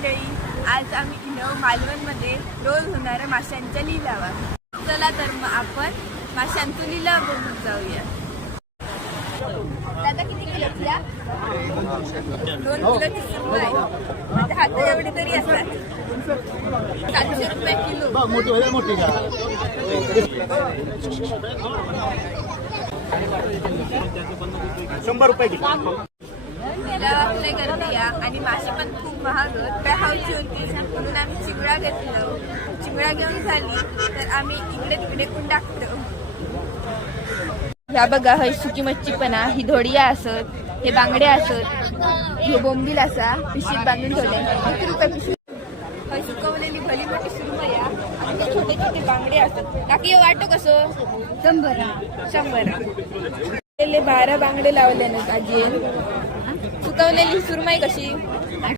मंडळी, आज आम्ही इनो मालवणमध्ये रोज होणाऱ्या माशांच्या लिलावात. चला तर मग आपण माशांचा लिलाव बघून जाऊया. दादा किती किलोच्या? 2 किलोची सुरमई. माझ्या हातात एवढे तरी असतात. 700 रुपये किलो. 100 रुपये किलो. लिलावातले गर्दी आणि मासे पण खूप महाग काय खाऊची होती म्हणून आम्ही चिंगळा घेतलं. चिंगळा घेऊन झाली तर आम्ही इकडे तिकडे कोण टाकतो. ह्या बघा, हय सुकी मच्छी पण ही धोडिया असत, हे बांगडे असत, हे बोंबील असा पिशीत बांधून ठेवले. किती रुपये पिशवी? हय सुकवलेली भली मोठी सुरमई आणि छोटे छोटे बांगडे असत. काकी वाटो कसो? 100. 12 बांगडे लावले ना आजी. सुकवलेली सुरमई कशी?